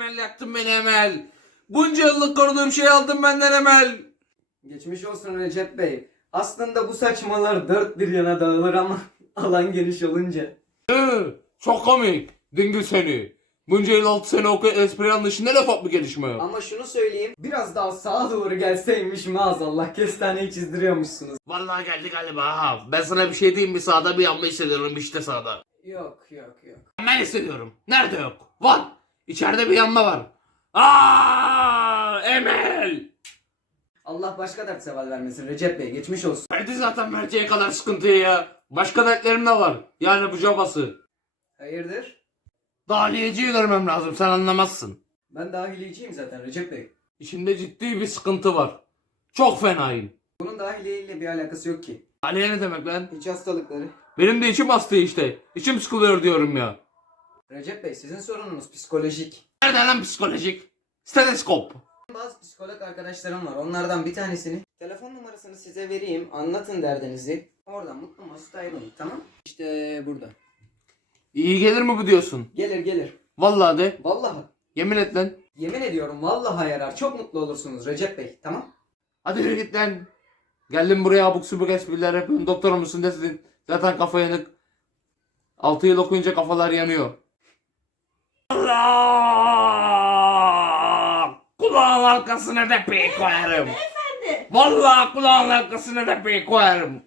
amin Emel. Bunca yıllık koruduğum şeyi aldın benden Emel. Geçmiş olsun Recep Bey. Aslında bu saçmalar dört bir yana dağılır ama alan geniş olunca. Ee, çok komik. Dingil seni. Bunca yıl altı sene oku espri yanlışı ne laf mı gelişme? Ama şunu söyleyeyim. Biraz daha sağa doğru gelseymiş maazallah kestaneyi çizdiriyormuşsunuz. Vallahi geldi galiba ha. Ben sana bir şey diyeyim mi sağda bir yanma hissediyorum işte sağda. Yok yok yok. Ben hissediyorum. Nerede yok? Var. İçeride bir yanma var. Aa, Emel. Allah başka dert seval vermesin Recep Bey. Geçmiş olsun. Verdi zaten vereceği kadar sıkıntıyı ya. Başka dertlerim de var. Yani bu cabası. Hayırdır? Dahiliyeciyi görmem lazım sen anlamazsın. Ben dahiliyeciyim zaten Recep Bey. İçimde ciddi bir sıkıntı var. Çok fenayım. Bunun dahiliyeyle bir alakası yok ki. Dahiliye ne demek lan? Hiç hastalıkları. Benim de içim hastı işte. İçim sıkılıyor diyorum ya. Recep Bey sizin sorununuz psikolojik. Nerede lan psikolojik? Steteskop. Bazı psikolog arkadaşlarım var. Onlardan bir tanesini telefon numarasını size vereyim. Anlatın derdinizi. Oradan mutlu mesut ayrılın. Tamam? İşte burada. İyi gelir mi bu diyorsun? Gelir gelir. Vallahi de. Vallahi. Yemin et lan. Yemin ediyorum vallahi yarar. Çok mutlu olursunuz Recep Bey. Tamam? Hadi yürü git lan. Geldim buraya abuk subuk espriler yapıyorum. Doktor musun desin. Zaten kafa yanık. 6 yıl okuyunca kafalar yanıyor. Allah! Kulağın arkasına da pey koyarım. Efendi. Vallahi kulağın arkasına da pey koyarım.